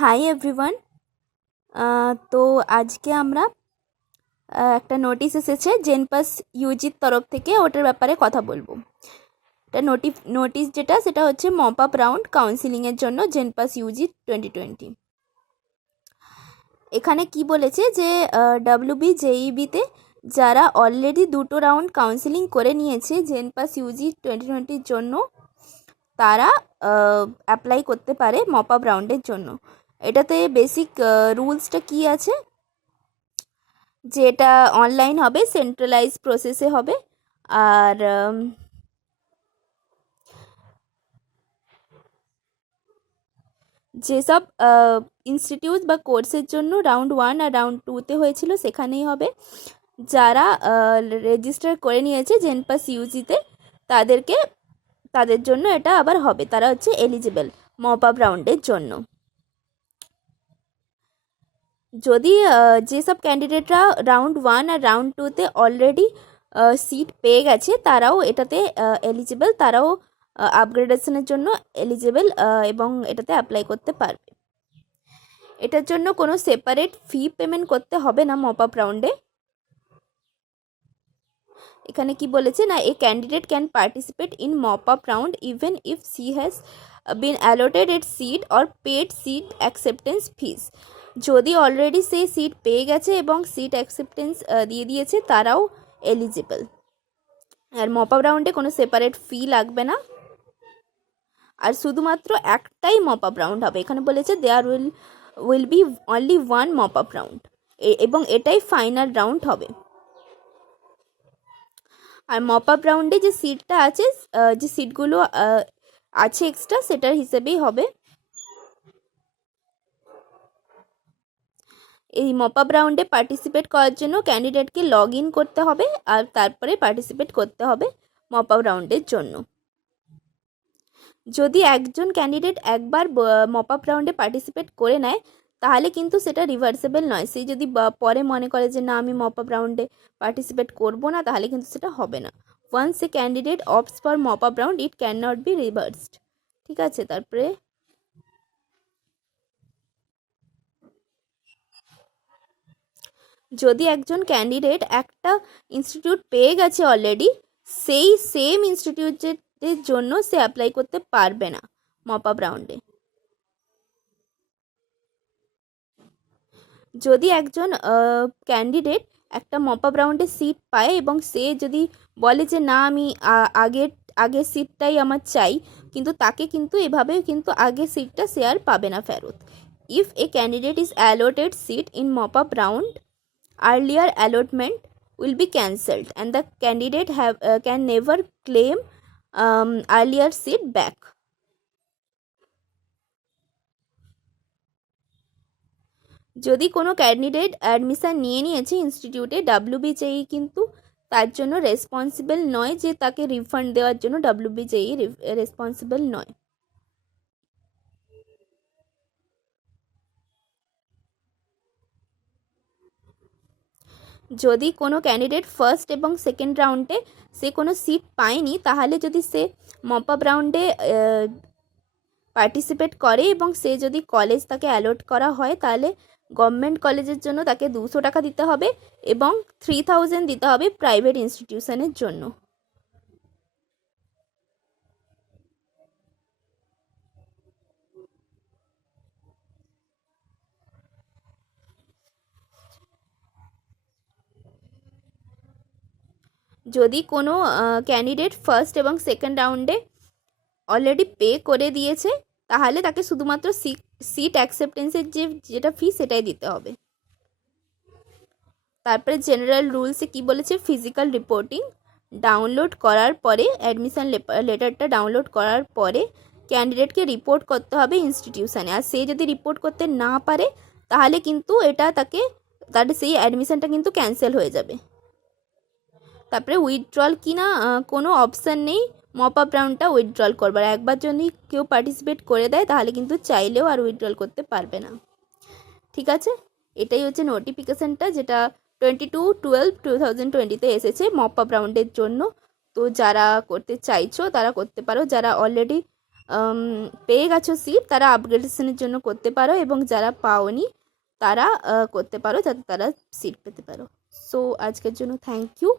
Hi everyone. তো আজকে আমরা একটা নোটিশ এসেছে জেনপাস ইউজির তরফ থেকে, ওটার ব্যাপারে কথা বলবো। এটা নোটিশ যেটা সেটা হচ্ছে মপ আপ রাউন্ড কাউন্সিলিংয়ের জন্য জেনপাস ইউজি 2020। এখানে কি বলেছে যে ডাব্লিউবি জেইবিতে যারা অলরেডি 2টো রাউন্ড কাউন্সিলিং করে নিয়েছে জেনপাস ইউজি 2020-র জন্য, তারা অ্যাপ্লাই করতে পারে মপ আপ রাউন্ডের জন্য। এটাতে বেসিক রুলসটা কি আছে, যে এটা অনলাইন হবে, সেন্ট্রালাইজ প্রসেসে হবে, আর যেসব ইনস্টিটিউট বা কোর্সের জন্য রাউন্ড 1 আর রাউন্ড 2তে হয়েছিল সেখানেই হবে। যারা রেজিস্টার করে নিয়েছে জেনপাস ইউজিতে তাদের জন্য এটা আবার হবে, তারা হচ্ছে এলিজিবল মপ আপ রাউন্ডের জন্য। যদি যেসব ক্যান্ডিডেটরা রাউন্ড 1 আর রাউন্ড 2তে অলরেডি সিট পেয়ে গেছে তারাও এটাতে এলিজিবল, তারাও আপগ্রেডেশনের জন্য এলিজিবল এবং এটাতে অ্যাপ্লাই করতে পারবে। এটার জন্য কোনো সেপারেট ফি পেমেন্ট করতে হবে না মপ আপ রাউন্ডে। এখানে কি বলেছে না, a candidate can participate in mop up round even if she has been allotted at seat or paid seat acceptance fees. যদি অলরেডি সে সিট পেয়ে গেছে এবং সিট অ্যাকসেপ্টেন্স দিয়ে দিয়েছে তারাও এলিজিবল। আর মপ আপ রাউন্ডে কোনো সেপারেট ফি লাগবে না, আর শুধুমাত্র একটাই মপ আপ রাউন্ড হবে। এখানে বলেছে there will be only one mop up round, এবং এটাই ফাইনাল রাউন্ড হবে। আর মপ আপ রাউন্ডে যে সিটটা আছে, যে সিটগুলো আছে এক্সট্রা, সেটার হিসেবেই হবে। এই মপ আপ রাউন্ডে পার্টিসিপেট করার জন্য ক্যান্ডিডেটকে লগ ইন করতে হবে, আর তারপরে পার্টিসিপেট করতে হবে মপ আপ রাউন্ডের জন্য। যদি একজন ক্যান্ডিডেট একবার মপ আপ রাউন্ডে পার্টিসিপেট করে নেয় তাহলে কিন্তু সেটা রিভার্সেবল নয়। সে যদি পরে মনে করে যে না আমি মপ আপ রাউন্ডে পার্টিসিপেট করবো না, তাহলে কিন্তু সেটা হবে না। Once a candidate opts for mop up round it can not be reversed. ঠিক আছে, তারপরে যদি একজন ক্যান্ডিডেট একটা ইনস্টিটিউট পেয়ে গেছে অলরেডি, সেই সেম ইনস্টিটিউটের জন্য সে অ্যাপ্লাই করতে পারবে না মপ আপ রাউন্ডে। যদি একজন ক্যান্ডিডেট একটা মপ আপ রাউন্ডে সিট পায় এবং সে যদি বলে যে না আমি আগের সিটটাই আমার চাই, কিন্তু তাকে কিন্তু এভাবে কিন্তু আগের সিটটা সে আর পাবে না ফেরত। If a candidate is allotted seat in mop up round, earlier allotment will be cancelled and the candidate can never claim earlier seat back. যদি কোনো ক্যান্ডিডেট অ্যাডমিশন নিয়ে নিয়েছে ইনস্টিটিউটে, ডাব্লিউবিজেই কিন্তু তার জন্য রেসপন্সিবল নয়, যে তাকে রিফান্ড দেওয়ার জন্য ডাব্লিউবিজেই রেসপন্সিবল নয়। যদি কোনো ক্যান্ডিডেট ফার্স্ট এবং সেকেন্ড রাউন্ডে সে কোনো সিট পায়নি, তাহলে যদি সে মপ আপ রাউন্ডে পার্টিসিপেট করে এবং সে যদি কলেজ তাকে অ্যালট করা হয়, তাহলে গভর্নমেন্ট কলেজের জন্য তাকে 200 টাকা দিতে হবে এবং 3000 দিতে হবে প্রাইভেট ইনস্টিটিউশনের জন্য। যদি কোনো ক্যান্ডিডেট ফার্স্ট এবং সেকেন্ড রাউন্ডে অলরেডি পে করে দিয়েছে, তাহলে তাকে শুধুমাত্র সিট অ্যাকসেপ্টেন্সের যেটা ফি সেটাই দিতে হবে। তারপরে জেনারেল রুলসে কি বলেছে, ফিজিক্যাল রিপোর্টিং ডাউনলোড করার পরে, অ্যাডমিশন লেটারটা ডাউনলোড করার পরে ক্যান্ডিডেটকে রিপোর্ট করতে হবে ইনস্টিটিউশনে। আর সে যদি রিপোর্ট করতে না পারে তাহলে কিন্তু তার সেই অ্যাডমিশনটা কিন্তু ক্যান্সেল হয়ে যাবে। তারপরে উইথড্রল কিনা কোনো অপশান নেই মপ আপ রাউন্ডটা উইথড্রল করবার। একবার যদি কেউ পার্টিসিপেট করে দেয় তাহলে কিন্তু চাইলেও আর উইথড্রল করতে পারবে না। ঠিক আছে, এটাই হচ্ছে নোটিফিকেশানটা, যেটা 22/12/2020-তে এসেছে মপ আপ রাউন্ডের জন্য। তো যারা করতে চাইছো তারা করতে পারো, যারা অলরেডি পেয়ে গেছো সিট তারা আপগ্রেডেশনের জন্য করতে পারো, এবং যারা পাওনি তারা করতে পারো যাতে তারা সিট পেতে পারো। সো আজকের জন্য থ্যাংক ইউ।